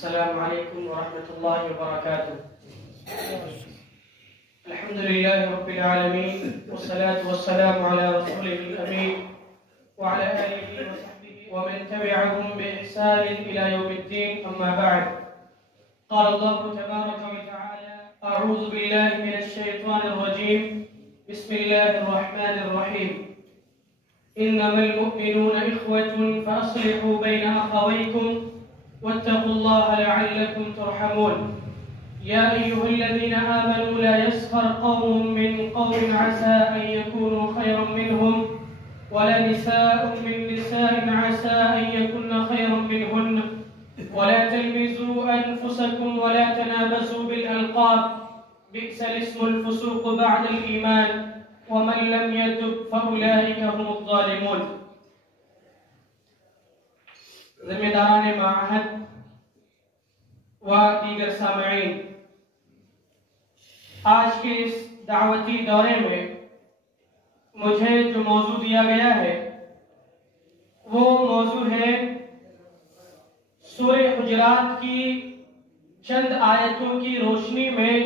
السلام عليكم ورحمة الله وبركاته. الحمد لله رب العالمين، والصلاة والسلام على رسوله الأمين وعلى آله وصحبه ومن تبعهم بإحسان إلى يوم الدين. أما بعد، قال الله تبارك وتعالى: أعوذ بالله من الشيطان الرجيم، بسم الله الرحمن الرحيم. إنما المؤمنون إخوة فأصلحوا بين أخويكم واتقوا الله لعلكم ترحمون. يا أيها الذين آمنوا لا يسخر قوم من قوم عسى أن يكونوا خيرا منهم ولا نساء من نساء عسى أن يكن خيرا منهن ولا تلمزوا أنفسكم ولا تنابزوا بالألقاب بئس الاسم الفسوق بعد الإيمان ومن لم يتب فأولئك هم الظالمون. ذمہ داران معہد و دیگر سامعین، آج کے اس دعوتی دورے میں مجھے جو موضوع دیا گیا ہے وہ موضوع ہے سورہ حجرات کی چند آیتوں کی روشنی میں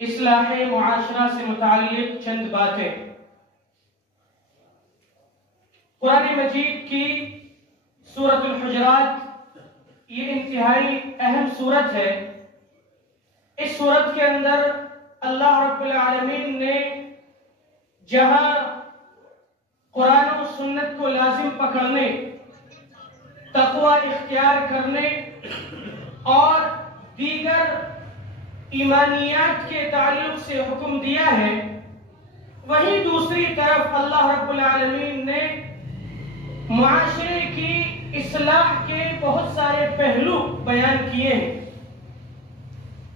اصلاح معاشرہ سے متعلق چند باتیں. قرآن مجید کی سورۃ الحجرات یہ انتہائی اہم سورت ہے. اس سورت کے اندر اللہ رب العالمین نے جہاں قرآن و سنت کو لازم پکڑنے، تقوی اختیار کرنے اور دیگر ایمانیات کے تعلق سے حکم دیا ہے، وہیں دوسری طرف اللہ رب العالمین نے معاشرے کی اصلاح کے بہت سارے پہلو بیان کیے ہیں.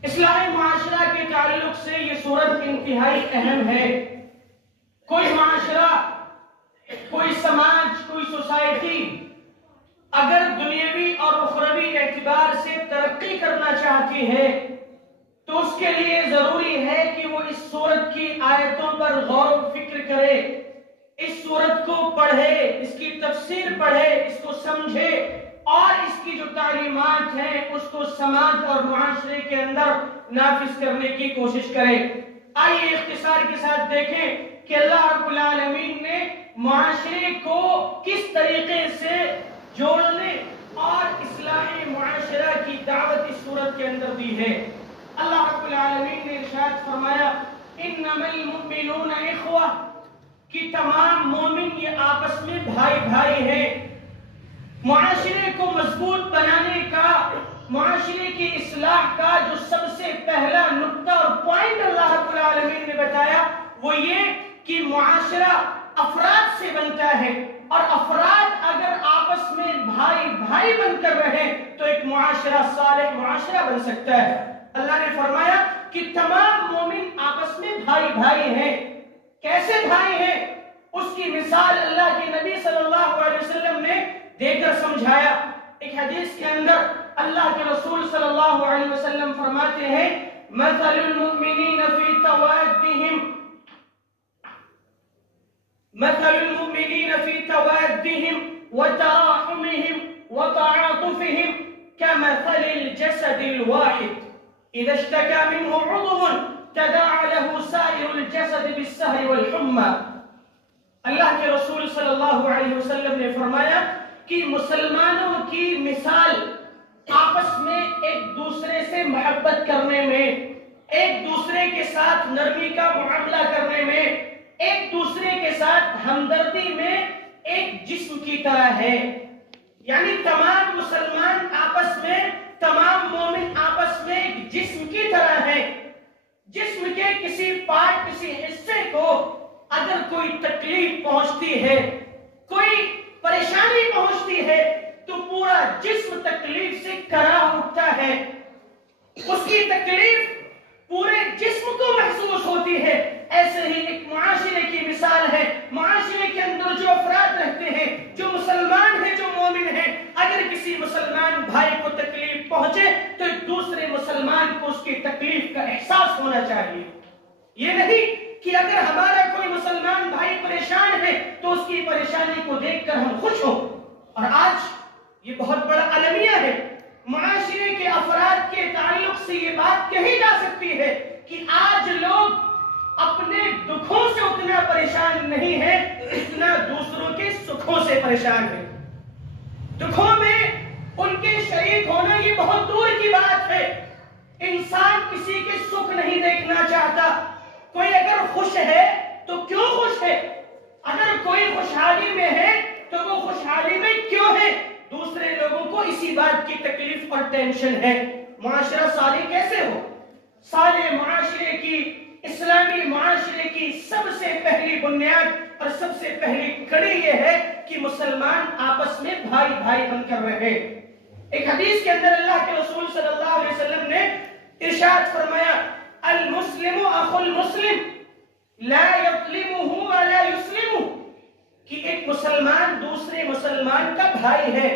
اصلاح معاشرہ کے تعلق سے یہ سورت انتہائی اہم ہے. کوئی معاشرہ، کوئی سماج، کوئی سوسائٹی اگر دنیاوی اور اخروی اعتبار سے ترقی کرنا چاہتی ہے تو اس کے لیے ضروری ہے کہ وہ اس سورت کی آیتوں پر غور و فکر کرے، اس سورت کو پڑھے، اس کی تفسیر پڑھے، اس کو سمجھے اور اس کی جو تعلیمات ہیں اس کو سماج اور معاشرے کے اندر نافذ کرنے کی کوشش کرے. آئیے اختصار کے ساتھ دیکھیں کہ اللہ رب العالمین نے معاشرے کو کس طریقے سے جوڑنے اور اصلاح معاشرہ کی دعوت اس سورت کے اندر دی ہے. اللہ رب العالمین نے ارشاد فرمایا: انما المؤمنون اخوہ، کہ تمام مومن یہ آپس میں بھائی بھائی ہیں. معاشرے کو مضبوط بنانے کا، معاشرے کی اصلاح کا جو سب سے پہلا نقطہ اور پوائنٹ اللہ رب العالمین نے بتایا وہ یہ کہ معاشرہ افراد سے بنتا ہے، اور افراد اگر آپس میں بھائی بھائی بن کر رہے تو ایک معاشرہ صالح معاشرہ بن سکتا ہے. اللہ نے فرمایا کہ تمام مومن آپس میں بھائی بھائی ہیں. کیسے بھائی ہیں؟ اس کی مثال اللہ کے نبی صلی اللہ علیہ وسلم نے دے کر سمجھایا. ایک حدیث کے اندر اللہ کے رسول صلی اللہ علیہ وسلم فرماتے ہیں: مثل المؤمنین فی توادہم وتراحمهم وتعاطفهم كمثل الجسد الواحد إذا اشتكى منه عضو تداعى له سائر الجسد بالسهر والحمى. اللہ کے رسول صلی اللہ علیہ وسلم نے فرمایا کہ مسلمانوں کی مثال آپس میں ایک دوسرے سے محبت کرنے میں، ایک دوسرے کے ساتھ نرمی کا معاملہ کرنے میں، ایک دوسرے کے ساتھ ہمدردی میں ایک جسم کی طرح ہے. یعنی تمام مسلمان آپس میں، تمام مومن آپس میں ایک جسم کی طرح ہے. جسم کے کسی پارٹ، کسی حصے کو اگر کوئی تکلیف پہنچتی ہے، کوئی پریشانی پہنچتی ہے تو پورا جسم تکلیف سے کرا اٹھتا ہے. اس کی تکلیف پورے جسم کو محسوس ہوتی ہے. ایسے ہی ایک معاشرے کی مثال ہے. معاشرے کے اندر جو افراد رہتے ہیں، جو مسلمان ہیں، جو مومن ہیں، اگر کسی مسلمان بھائی کو تکلیف پہنچے تو ایک دوسرے مسلمان کو اس کی تکلیف کا احساس ہونا چاہیے. یہ نہیں کہ اگر ہمارا کوئی مسلمان بھائی پریشان ہے تو اس کی پریشانی کو دیکھ کر ہم خوش ہوں. اور آج یہ بہت بڑا المیہ ہے. معاشرے کے افراد کے تعلق سے یہ بات کہی جا سکتی ہے کہ آج لوگ اپنے دکھوں سے اتنا پریشان نہیں ہے جتنا دوسروں کے سکھوں سے پریشان ہے. دکھوں میں ان کے شریک ہونا یہ بہت دور کی بات ہے. انسان کسی کے سکھ نہیں دیکھنا چاہتا. کوئی اگر خوش ہے تو کیوں خوش ہے؟ اگر کوئی خوشحالی میں ہے تو وہ خوشحالی میں کیوں ہے؟ دوسرے لوگوں کو اسی بات کی تکلیف اور ٹینشن ہے. معاشرہ صالح کیسے ہو؟ صالح معاشرے کی، اسلامی معاشرے کی سب سے پہلی بنیاد اور سب سے پہلی کڑی یہ ہے کہ مسلمان آپس میں بھائی بھائی بن کر رہے. ایک حدیث کے اندر اللہ کے رسول صلی اللہ علیہ وسلم نے ارشاد فرمایا المسلم اخو المسلم لا یظلمہ ولا یسلمہ، کہ ایک مسلمان دوسرے مسلمان کا بھائی ہے،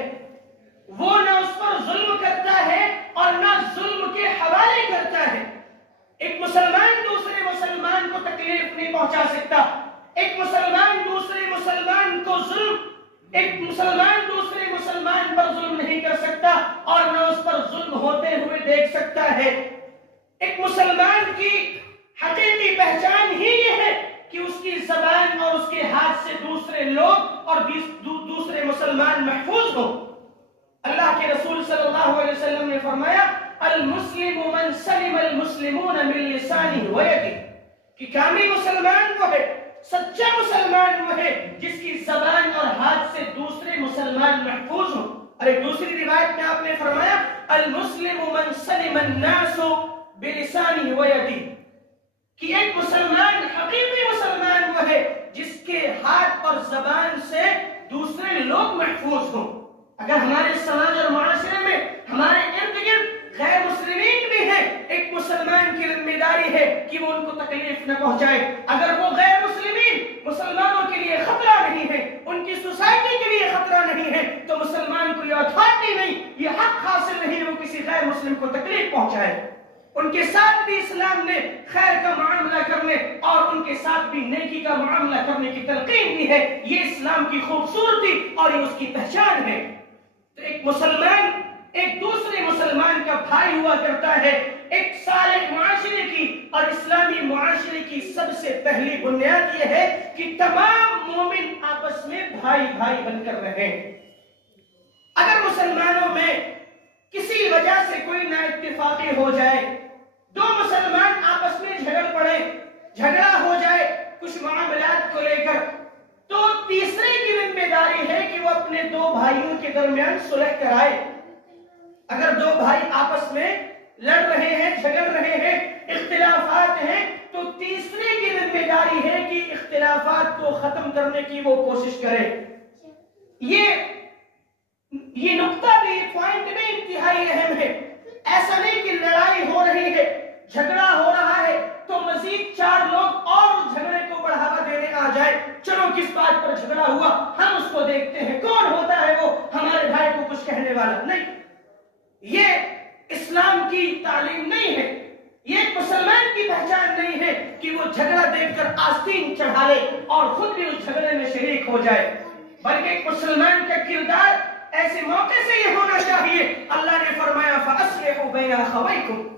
وہ نہ اس پر ظلم کرتا ہے اور نہ ظلم کے حوالے کرتا ہے. ایک مسلمان دوسرے مسلمان کو تکلیف نہیں پہنچا سکتا. ایک مسلمان دوسرے مسلمان کو ایک مسلمان دوسرے مسلمان پر ظلم نہیں کر سکتا اور نہ اس پر ظلم ہوتے ہوئے دیکھ سکتا ہے. ایک مسلمان کی حقیقی پہچان ہی یہ ہے کہ اس کی زبان اور اس کے ہاتھ سے دوسرے لوگ اور دوسرے مسلمان محفوظ ہوں. اللہ کے رسول صلی اللہ علیہ وسلم نے فرمایا المسلم من سلم المسلمون من لسانه ويده، کہ کامل مسلمان وہ ہے، سچا مسلمان وہ ہے جس کی زبان اور ہاتھ سے دوسرے مسلمان محفوظ ہوں. اور ایک دوسری روایت میں آپ نے فرمایا المسلم من سلم الناس بلسانه ويده، کہ ایک مسلمان حقیقی مسلمان وہ ہے جس کے ہاتھ اور زبان سے دوسرے لوگ محفوظ ہوں. اگر ہمارے سماج اور معاشرے میں ہمارے ارد گرد غیر مسلمین بھی ہیں، ایک مسلمان کی ذمہ داری ہے کہ وہ ان کو تکلیف نہ پہنچائے. اگر وہ غیر مسلمین مسلمانوں کے لیے خطرہ نہیں ہے، ان کی سوسائٹی کے لیے خطرہ نہیں ہے، تو مسلمان کو یہ اتھارٹی نہیں، یہ حق حاصل نہیں وہ کسی غیر مسلم کو تکلیف پہنچائے. ان کے ساتھ بھی اسلام نے خیر کا معاملہ کرنے اور ان کے ساتھ بھی نیکی کا معاملہ کرنے کی تلقین دی ہے. یہ اسلام کی خوبصورتی اور یہ اس کی پہچان ہے. تو ایک مسلمان ایک دوسرے مسلمان کا بھائی ہوا کرتا ہے. ایک صالح معاشرے کی اور اسلامی معاشرے کی سب سے پہلی بنیاد یہ ہے کہ تمام مومن آپس میں بھائی بھائی بن کر رہیں. اگر مسلمانوں میں کسی وجہ سے کوئی نا اتفاقی ہو جائے، دو مسلمان آپس میں جھگڑا ہو جائے کچھ معاملات کو لے کر، تو تیسرے کی ذمہ داری ہے کہ وہ اپنے دو بھائیوں کے درمیان صلح کرائے. اگر دو بھائی آپس میں لڑ رہے ہیں، جھگڑ رہے ہیں، اختلافات ہیں، تو تیسرے کی ذمہ داری ہے کہ اختلافات کو ختم کرنے کی وہ کوشش کرے. یہ نقطہ بھی پوائنٹ میں انتہائی اہم ہے. ایسا نہیں کہ لڑائی ہو رہی ہے، جھگڑا ہو رہا ہے تو مزید 4 لوگ اور جھگڑے کو بڑھاوا دینے آ جائے. چلو کس بات پر جھگڑا ہوا ہم اس کو دیکھتے ہیں، کون ہوتا ہے وہ ہمارے بھائی کو کچھ کہنے والا. نہیں، یہ اسلام کی تعلیم نہیں ہے. یہ ایک مسلمان کی پہچان نہیں ہے کہ وہ جھگڑا دیکھ کر آستین چڑھا لے اور خود بھی اس جھگڑے میں شریک ہو جائے. بلکہ ایک مسلمان کا کردار ایسے موقع سے یہ ہونا چاہیے. اللہ نے فرمایا فَأَصْلِحُوا بَيْنَ أَخَوَيْكُمْ،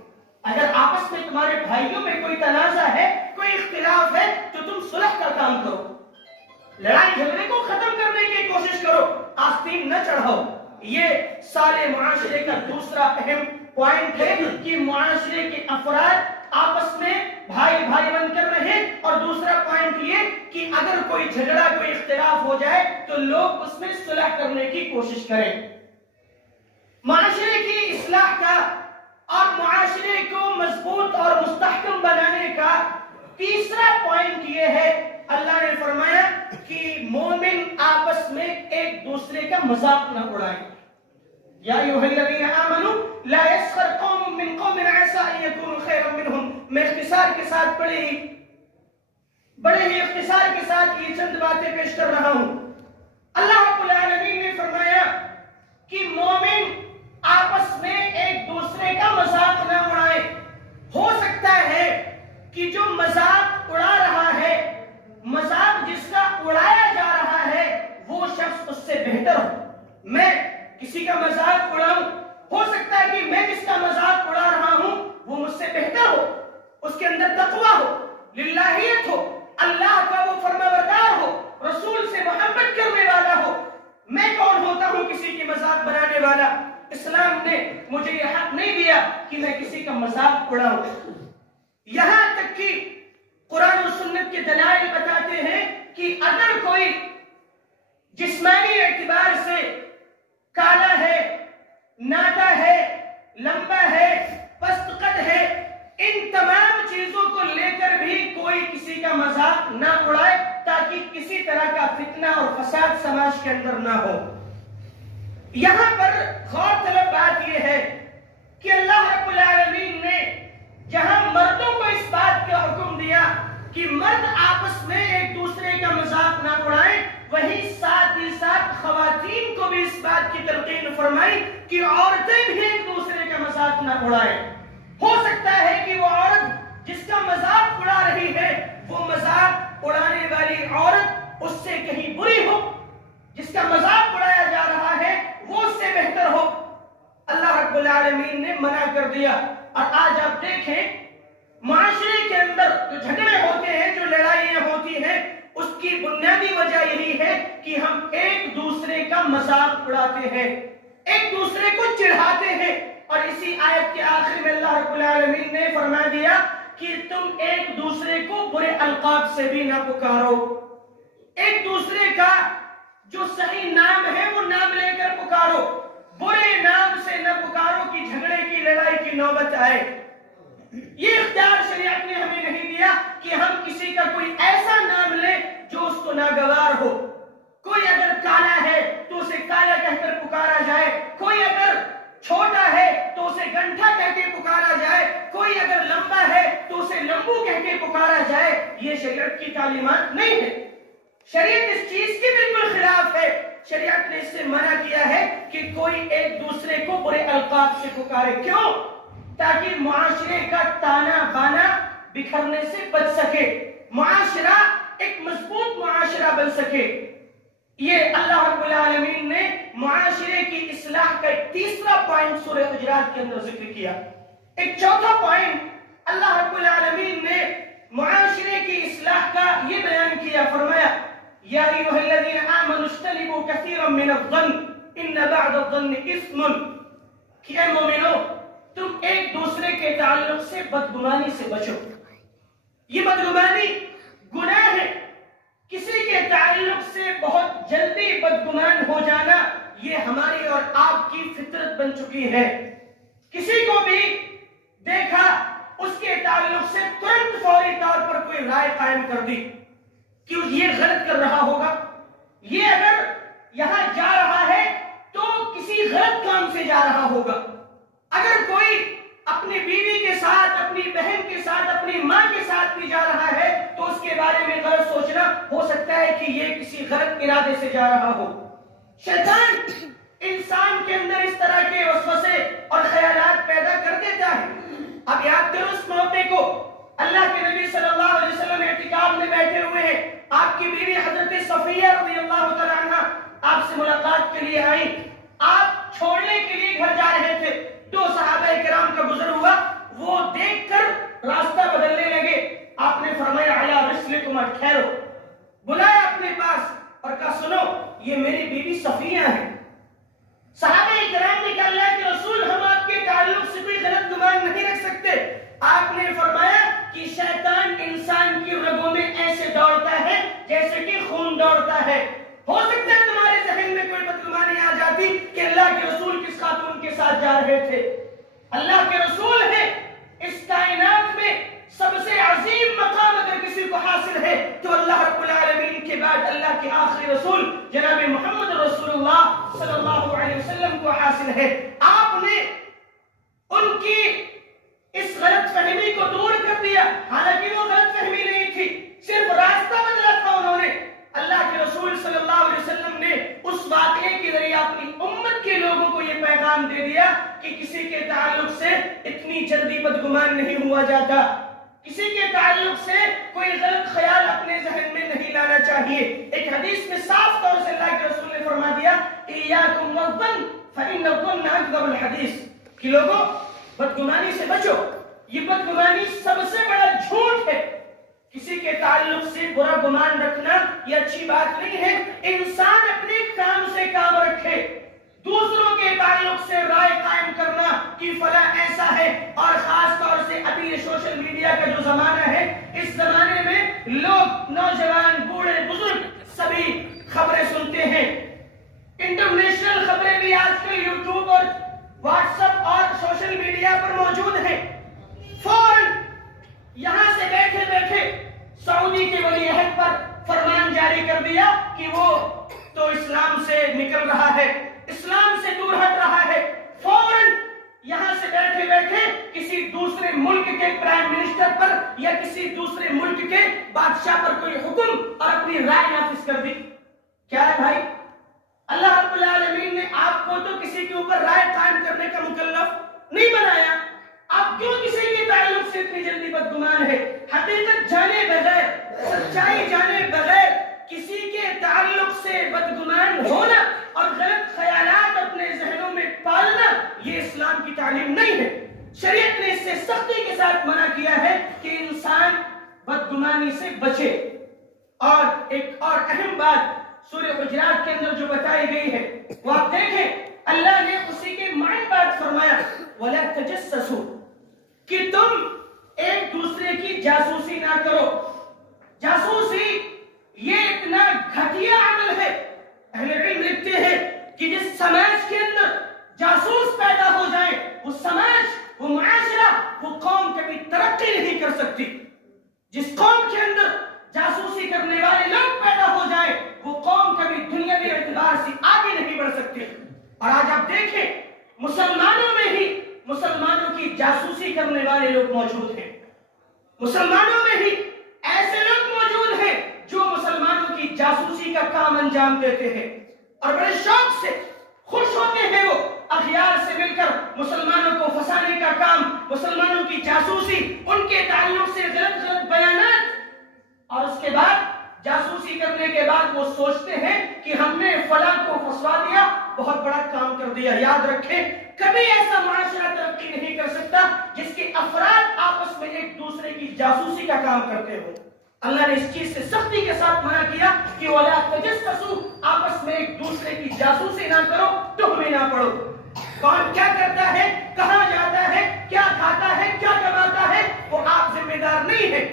اگر آپس میں تمہارے بھائیوں میں کوئی تنازع ہے، کوئی اختلاف ہے، تو تم صلح کا کام کرو، لڑائی جھگڑے کو ختم کرنے کی کوشش کرو، آستین نہ چڑھاؤ. یہ صالح معاشرے کا دوسرا اہم پوائنٹ ہے کہ معاشرے کے افراد آپس میں بھائی بھائی بن کر رہیں. اور دوسرا پوائنٹ یہ کہ اگر کوئی جھگڑا کوئی اختلاف ہو جائے تو لوگ اس میں صلح کرنے کی کوشش کریں. معاشرے کی اصلاح کا اور معاشرے کو مضبوط اور مستحکم بنانے کا تیسرا پوائنٹ یہ ہے، اللہ نے فرمایا کہ مومن آپس میں ایک دوسرے کا مذاق نہ اڑائیں. یا ایھا الذین آمنوا لا یسخر قوم من قوم عسى ان یکونوا خیرا منهم. میں اختصار کے ساتھ بڑے ہی اختصار کے ساتھ یہ چند باتیں پیش کر رہا ہوں. اللہ رب العالمین نے فرمایا کہ مومن آپس میں ایک دوسرے کا مذاق نہ اڑائے. ہو سکتا ہے کہ جو مذاق اڑا رہا ہے، مذاق جس کا اڑایا جا رہا ہے، وہ شخص اس سے بہتر ہو. میں کسی کا مذاق اڑاؤں ہو سکتا ہے کہ میں جس کا مذاق اڑا رہا ہوں وہ مجھ سے بہتر ہو، اس کے اندر تقوی ہو، للہیت ہو، اللہ کا وہ فرما بردار ہو، رسول سے محبت کرنے والا ہو۔ میں کون ہوتا ہوں کسی کی مذاق بنانے والا؟ اسلام نے مجھے یہ حق نہیں دیا کہ میں کسی کا مذاق اڑاؤں۔ یہاں تک کہ قرآن و سنت کے دلائل بتاتے ہیں کہ اگر کوئی جسمانی اعتبار سے کالا ہے، ناٹا ہے، لمبا ہے، پست قد ہے، ان تمام چیزوں کو لے کر بھی کوئی کسی کا مذاق نہ اڑائے تاکہ کسی طرح کا فتنہ اور فساد سماج کے اندر نہ ہو۔ یہاں پر غور طلب بات یہ ہے کہ اللہ رب العالمین نے جہاں مردوں کو اس بات کا حکم دیا کہ مرد آپس میں ایک دوسرے کا مذاق نہ اڑائیں، وہیں ساتھ ہی ساتھ خواتین کو بھی اس بات کی تلقین فرمائی کہ عورتیں بھی ایک دوسرے کا مذاق نہ اڑائیں۔ ہو سکتا ہے کہ وہ عورت جس کا مذاق اڑا رہی ہے وہ مذاق اڑانے والی عورت اس سے کہیں بری ہو، جس کا مذاق اڑایا جا رہا ہے وہ اس سے بہتر ہو۔ اللہ رب العالمین نے منع کر دیا۔ اور آج آپ دیکھیں معاشرے کے اندر جو جھگڑے ہوتے ہیں، جو لڑائیاں ہوتی ہیں، اس کی بنیادی وجہ یہی ہے کہ ہم ایک دوسرے کا مذاق اڑاتے ہیں، ایک دوسرے کو چڑھاتے ہیں۔ اور اسی آیت کے آخر میں اللہ رب العالمین نے فرما دیا کہ تم ایک دوسرے کو برے القاب سے بھی نہ پکارو، ایک دوسرے کا جو صحیح نام ہے وہ نام لے کر پکارو، برے نام سے نہ پکارو کہ جھگڑے کی لڑائی کی نوبت آئے۔ یہ اختیار شریعت نے ہمیں نہیں دیا کہ ہم کسی کا کوئی ایسا نام لیں جو اس کو ناگوار ہو۔ کوئی اگر کالا ہے تو اسے کالا کہہ کر پکارا جائے، کوئی اگر چھوٹا ہے تو اسے گنٹھا کہہ کے پکارا جائے، کوئی اگر لمبا ہے تو اسے لمبو کہہ کے پکارا جائے، یہ شریعت کی تعلیمات نہیں ہے۔ شریعت اس چیز کے بالکل خلاف ہے۔ شریعت نے اس سے منع کیا ہے کہ کوئی ایک دوسرے کو برے القاب سے پکارے۔ کیوں؟ تاکہ معاشرے کا تانا بانا بکھرنے سے بچ سکے، معاشرہ ایک مضبوط معاشرہ بن سکے۔ یہ اللہ رب العالمین نے معاشرے کی اصلاح کا ایک تیسرا پوائنٹ سورہ حجرات کے اندر ذکر کیا۔ ایک چوتھا پوائنٹ اللہ رب العالمین نے معاشرے کی اصلاح کا یہ بیان کیا، فرمایا یا ایھا الذین آمنوا اجتنبوا کثیرا من الظن ان بعض الظن اثم، کہ اے مومنو تم ایک دوسرے کے تعلق سے بدگمانی سے بچو۔ یہ بدگمانی گناہ ہے، کسی کے تعلق سے بہت جلدی بدگمان ہو جانا یہ ہماری اور آپ کی فطرت بن چکی ہے۔ کسی کو بھی دیکھا اس کے تعلق سے ترنت فوری طور پر کوئی رائے قائم کر دی کہ یہ غلط کر رہا ہوگا، یہ اگر یہاں جا رہا ہے تو کسی غلط کام سے جا رہا ہوگا۔ اگر کوئی اپنی بیوی کے ساتھ، اپنی بہن کے ساتھ، اپنی ماں کے ساتھ بھی جا رہا ہے تو اس کے بارے میں غلط سوچنا ہو سکتا ہے کہ یہ کسی غلط ارادے سے جا رہا ہو۔ شیطان انسان کے اندر اس طرح کے وسوسے اور خیالات پیدا کر دیتا ہے۔ اب یاد کرو اس موقع کو، اللہ کے نبی صلی اللہ علیہ وسلم اعتکاف میں بیٹھے ہوئے ہیں، آپ کی بیوی حضرت صفیہ رضی اللہ تعالی عنہ آپ سے ملاقات کے لیے آئیں، آپ چھوڑنے کے لیے گھر جا رہے تھے، دو صحابہ کرام کا گزر ہوا، وہ دیکھ کر راستہ بدلنے لگے، آپ نے فرمایا علی رسلکم ٹھہرو، بلایا اپنے پاس اور کہا سنو یہ میری بیوی صفیہ ہے۔ صحابہ کرام نے کہا اللہ کے رسول ہم آپ کے تعلق سے کوئی غلط گمان نہیں رکھ سکتے۔ آپ نے فرمایا کہ شیطان انسان کی رگوں میں ایسے دوڑتا ہے جیسے کہ خون دوڑتا ہے۔ ہو سکتا ہے تمہارے ذہن میں کوئی بدگمانی آ جاتی کہ اللہ کے رسول کس خاتون کے ساتھ جا رہے تھے۔ اللہ کے رسول ہے، اس کائنات میں سب سے عظیم مقام اگر کسی کو حاصل ہے تو اللہ رب العالمین کے بعد اللہ کے آخری رسول جناب محمد رسول اللہ صلی اللہ علیہ وسلم کو حاصل ہے۔ آپ نے ان کی اس غلط فہمی کو دور کر دیا، حالانکہ وہ غلط فہمی نہیں تھی، صرف راستہ بدلا تھا انہوں نے۔ اللہ کے رسول صلی اللہ علیہ وسلم نے اس واقعے کے ذریعے اپنی امت کے لوگوں کو یہ پیغام دے دیا کہ کسی کے تعلق سے اتنی جلدی بدگمان نہیں ہوا جاتا، کسی کے تعلق سے کوئی غلط خیال اپنے ذہن میں نہیں لانا چاہیے۔ ایک حدیث میں صاف طور سے اللہ کے رسول نے فرما دیا ایاکم والظن فإن الظن اکذب الحدیث، کہ لوگوں بدگمانی سے بچو. یہ بدگمانی سب سے بڑا جھوٹ ہے. کسی کے تعلق سے برا گمان رکھنا یہ اچھی بات نہیں ہے. انسان اپنے کام سے کام رکھے. دوسروں کے تعلق سے رائے قائم کرنا کہ فلاں ایسا ہے، اور خاص طور سے ابھی یہ سوشل میڈیا کا جو زمانہ ہے، اس زمانے میں لوگ نوجوان بوڑھے بزرگ سبھی خبریں سنتے ہیں. انٹرنیشنل خبریں بھی آج کل یوٹیوب اور واٹس ایپ اور سوشل میڈیا پر موجود ہیں. فوراً یہاں سے بیٹھے بیٹھے سعودی کے ولی عہد پر فرمان جاری کر دیا کہ وہ تو اسلام سے نکل رہا ہے، اسلام سے دور ہٹ رہا ہے. فوراً یہاں سے بیٹھے بیٹھے کسی دوسرے ملک کے پرائم منسٹر پر یا کسی دوسرے ملک کے بادشاہ پر کوئی حکم اور اپنی رائے نافذ کر دی. کیا ہے بھائی؟ اللہ رب العالمین نے آپ کو تو کسی کے اوپر رائے قائم کرنے کا مکلف نہیں بنایا. آپ کیوں کسی کے تعلق سے اتنی جلدی بدگمان ہے؟ حقیقت جانے بغیر، سچائی جانے بغیر کسی کے تعلق سے بدگمان ہونا اور غلط خیالات اپنے ذہنوں میں پالنا یہ اسلام کی تعلیم نہیں ہے. شریعت نے اس سے سختی کے ساتھ منع کیا ہے کہ انسان بدگمانی سے بچے. اور ایک اور اہم بات سورہ حجرات کے اندر جو بتائی گئی ہے وہ آپ دیکھیں، اللہ نے اسی کے معنی بات فرمایا وَلَا تَجَسَّسُوا، کہ تم ایک دوسرے کی جاسوسی نہ کرو. جاسوسی یہ اتنا گھٹیا عمل ہے. اہل علم لکھتے ہیں کہ جس سماج کے اندر جاسوس پیدا ہو جائے، وہ سماج، وہ معاشرہ، وہ قوم کبھی ترقی نہیں کر سکتی. جس قوم کے اندر جاسوسی کرنے والے لوگ پیدا ہو جائیں، وہ قوم کبھی دنیاوی اعتبار سے آگے نہیں بڑھ سکتی. اور آج آپ دیکھیں مسلمانوں میں ہی مسلمانوں کی جاسوسی کرنے والے لوگ موجود ہیں. مسلمانوں میں ہی ایسے لوگ موجود ہیں جو مسلمانوں کی جاسوسی کا کام انجام دیتے ہیں اور بڑے شوق سے خوش ہوتے ہیں. وہ اخیار سے مل کر مسلمانوں کو پھنسانے کا کام، مسلمانوں کی جاسوسی، ان کے تعلق سے غلط غلط بیانات، اور اس کے بعد جاسوسی کرنے کے بعد وہ سوچتے ہیں کہ ہم نے فلاں کو پھنسوا دیا، بہت بڑا کام کر دیا. یاد رکھیں کبھی ایسا معاشرہ ترقی نہیں کر سکتا جس کے افراد آپس میں ایک دوسرے کی جاسوسی کا کام کرتے ہو. اللہ نے اس چیز سے سختی کے ساتھ منع کیا کہ وَلَا تَجَسَّسُوا، آپس میں ایک دوسرے کی جاسوسی نہ کرو، تہمیں نہ پڑو. کون کیا کرتا ہے، کہاں جاتا ہے، کیا کھاتا ہے، کیا کماتا ہے، وہ آپ ذمہ دار نہیں ہے.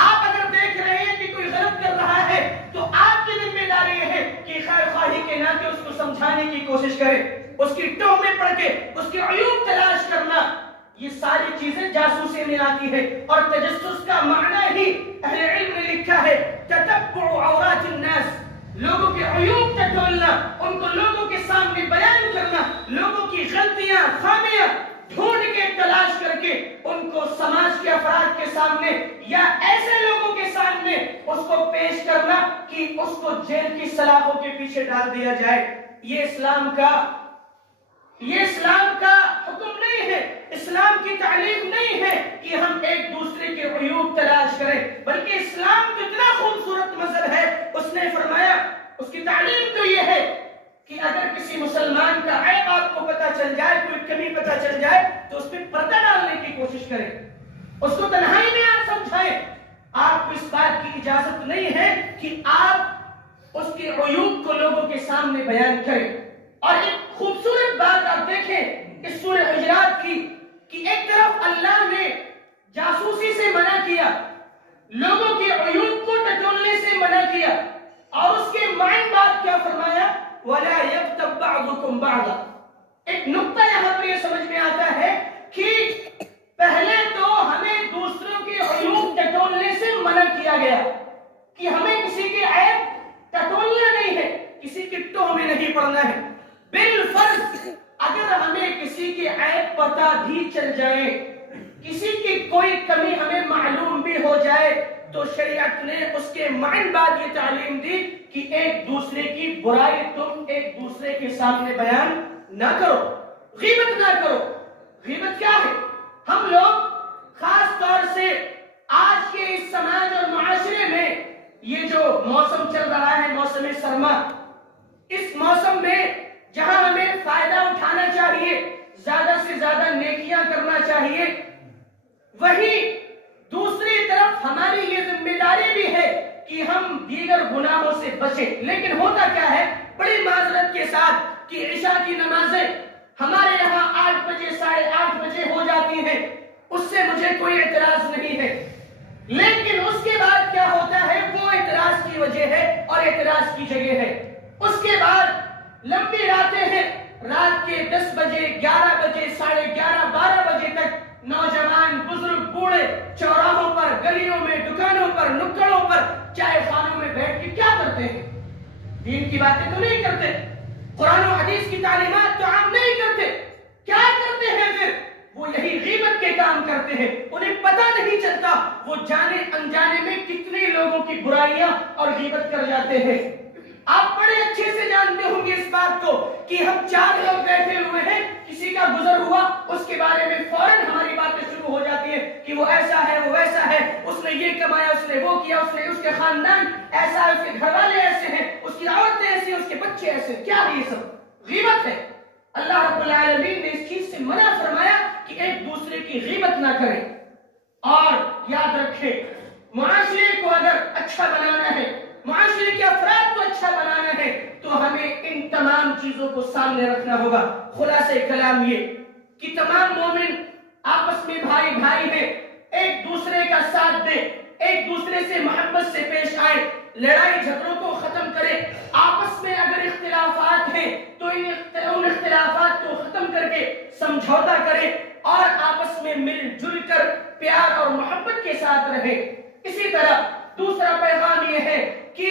آپ اگر دیکھ رہے ہیں کہ کوئی غلط کر رہا ہے تو آپ کی ذمہ داری یہ ہے کہ خیر خواہی کے ناطے اس کو سمجھانے کی کوشش کریں، اس کی ٹوہمیں پڑھ کے اس کے عیوب تلاش کرنا. یہ ساری چیزیں جاسوسی میں آتی ہے. اور تجسس کا معنی ہی اہل علم نے لکھا ہے تتبع عورات الناس، لوگوں کے عیوب ٹٹولنا، ان کو لوگوں کے سامنے بیان کرنا، لوگوں کی غلطیاں خامیاں ڈھونڈ کے تلاش کر کے ان کو سماج کے افراد کے سامنے یا ایسے لوگوں کے سامنے اس کو پیش کرنا کہ اس کو جیل کی سلاخوں کے پیچھے ڈال دیا جائے. یہ اسلام کا حکم نہیں ہے، اسلام کی تعلیم نہیں ہے کہ ہم ایک دوسرے کے عیوب تلاش کریں، بلکہ اسلام کتنا خوبصورت مذہب ہے. اس نے فرمایا، اس کی تعلیم تو یہ ہے کہ اگر کسی مسلمان کا عیب آپ کو پتہ چل جائے، کوئی کمی پتہ چل جائے تو اس پہ پردہ ڈالنے کی کوشش کریں، اس کو تنہائی میں آپ سمجھائیں. آپ کو اس بات کی اجازت نہیں ہے کہ آپ اس کے عیوب کو لوگوں کے سامنے بیان کریں. اور ایک خوبصورت بات آپ دیکھیں اس سورہ حجرات کی کہ ایک طرف اللہ نے جاسوسی سے منع کیا، لوگوں کے عیوب کو ٹٹولنے سے منع کیا، اور اس کے معنی بات کیا فرمایا وَلَا يَغْتَبْ بَعْضُكُمْ بَعْضًا. ایک نقطہ یہاں پر یہ سمجھ میں آتا ہے کہ پہلے تو ہمیں دوسروں کے عیوب ٹٹولنے سے منع کیا گیا کہ ہمیں کسی کے عیب ٹٹولنا نہیں ہے، کسی کی ٹوہ میں نہیں پڑنا ہے. بالفرض اگر ہمیں کسی کے عیب پتہ بھی چل جائے، کسی کی کوئی کمی ہمیں معلوم بھی ہو جائے، تو شریعت نے اس کے معنی بعد یہ تعلیم دی کہ ایک دوسرے کی برائی تم ایک دوسرے کے سامنے بیان نہ کرو، غیبت نہ کرو. غیبت کیا ہے؟ ہم لوگ خاص طور سے آج کے اس سماج اور معاشرے میں یہ جو موسم چل رہا ہے، موسم سرما، اس موسم میں جہاں ہمیں فائدہ اٹھانا چاہیے، زیادہ سے وہی دوسری طرف ہماری یہ ذمہ داری بھی ہے کہ ہم دیگر گناہوں سے بچیں. لیکن ہوتا کیا ہے بڑی معذرت کے ساتھ کہ عشاء کی نمازیں ہمارے یہاں 8 بجے 8:30 بجے ہو جاتی ہیں، اس سے مجھے کوئی اعتراض نہیں ہے. لیکن اس کے بعد کیا ہوتا ہے وہ اعتراض کی وجہ ہے اور اعتراض کی جگہ ہے. اس کے بعد لمبی راتیں ہیں، رات کے 10 بجے 11 بجے 11:30 12 بجے تک نوجوان بزرگ بوڑھے چوراہوں پر گلیوں میں دکانوں پر نکڑوں پر چائے خانوں میں بیٹھ کے کیا کرتے ہیں؟ دین کی باتیں تو نہیں کرتے، قرآن و حدیث کی تعلیمات تو عام نہیں کرتے. کیا کرتے ہیں پھر؟ وہ یہی غیبت کے کام کرتے ہیں. انہیں پتہ نہیں چلتا وہ جانے انجانے میں کتنے لوگوں کی برائیاں اور غیبت کر جاتے ہیں. آپ بڑے اچھے سے جانتے ہوں گے اس بات کو کہ ہم 4 لوگ بیٹھے ہوئے ہیں، کسی کا گزر ہوا اس کے بارے میں فوراً ہماری باتیں شروع ہو جاتی ہیں کہ وہ ایسا ہے وہ ویسا ہے، اس نے یہ کمایا اس نے وہ کیا، اس کے خاندان ایسا ہے، اس کے گھر والے ایسے ہیں، اس کی عورتیں ایسی ہیں، اس کے بچے ایسے. کیا ہے یہ سب؟ غیبت ہے. اللہ رب العالمین نے اس چیز سے منع فرمایا کہ ایک دوسرے کی غیبت نہ کریں. اور یاد رکھیں معاشرے کو اگر اچھا بنانا ہے، معاشرے کے افراد کو اچھا بنانا ہے تو ہمیں ان تمام چیزوں کو سامنے رکھنا ہوگا. خلاصہ کلام یہ کہ تمام مومن آپس میں بھائی بھائی ہیں، ایک دوسرے کا ساتھ دیں، ایک دوسرے سے محبت سے پیش آئیں، لڑائی جھگڑوں کو ختم کریں. آپس میں اگر اختلافات ہیں تو ان اختلافات کو ختم کر کے سمجھوتا کریں اور آپس میں مل جل کر پیار اور محبت کے ساتھ رہیں. اسی طرح دوسرا پیغام یہ ہے کہ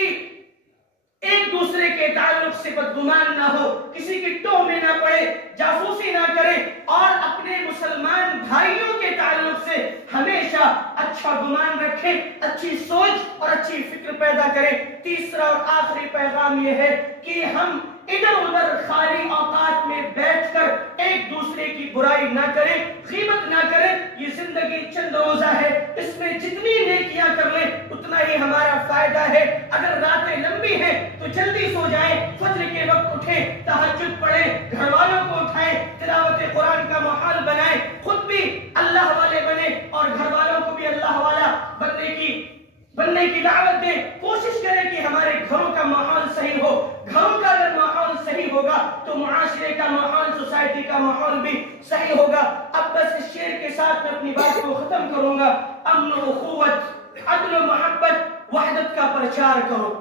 ایک دوسرے کے تعلق سے بدگمان نہ ہو، کسی کی ٹوہ میں نہ پڑے، جاسوسی نہ کرے اور اپنے مسلمان بھائیوں کے تعلق سے ہمیشہ اچھا گمان رکھیں، اچھی سوچ اور اچھی فکر پیدا کریں. تیسرا اور آخری پیغام یہ ہے کہ ہم ادھر ادھر خالی اوقات میں بیٹھ کر ایک دوسرے کی برائی نہ کریں، غیبت نہ کریں. یہ زندگی چند روزہ ہے، اس میں جتنی نیکیاں کر لیں اتنا ہی ہمارا فائدہ ہے. اگر راتیں لمبی ہیں تو جلدی سو جائیں، فجر کے وقت اٹھیں، تہجد پڑھیں، گھر والوں کو اٹھائیں، تلاوت قرآن کا ماحول بنائیں، خود بھی اللہ والے بنیں اور گھر والوں کو بھی اللہ والا بننے کی دعوت دیں. کوشش کریں کہ ہمارے گھروں کا ماحول صحیح ہو. گھروں کا اگر ماحول صحیح ہوگا تو معاشرے کا ماحول، سوسائٹی کا ماحول بھی صحیح ہوگا. اب بس اس شعر کے ساتھ میں اپنی بات کو ختم کروں گا. امن و اخوت، عدل و محبت، وحدت کا پرچار کرو.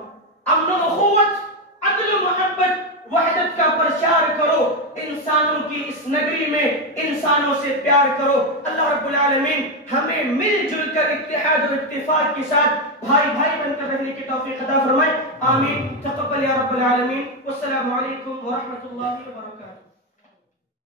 امن و اخوت، عدل و محبت، وحدت کا پرچار کرو. انسانوں کی اس نگری میں انسانوں سے پیار کرو. اللہ رب العالمین ہمیں مل جل کر اتحاد و اتفاق کے ساتھ بھائی بھائی بن کر رہنے کی توفیق عطا فرمائے. آمین. تقبل یا رب العالمین. والسلام علیکم ورحمۃ اللہ وبرکاتہ.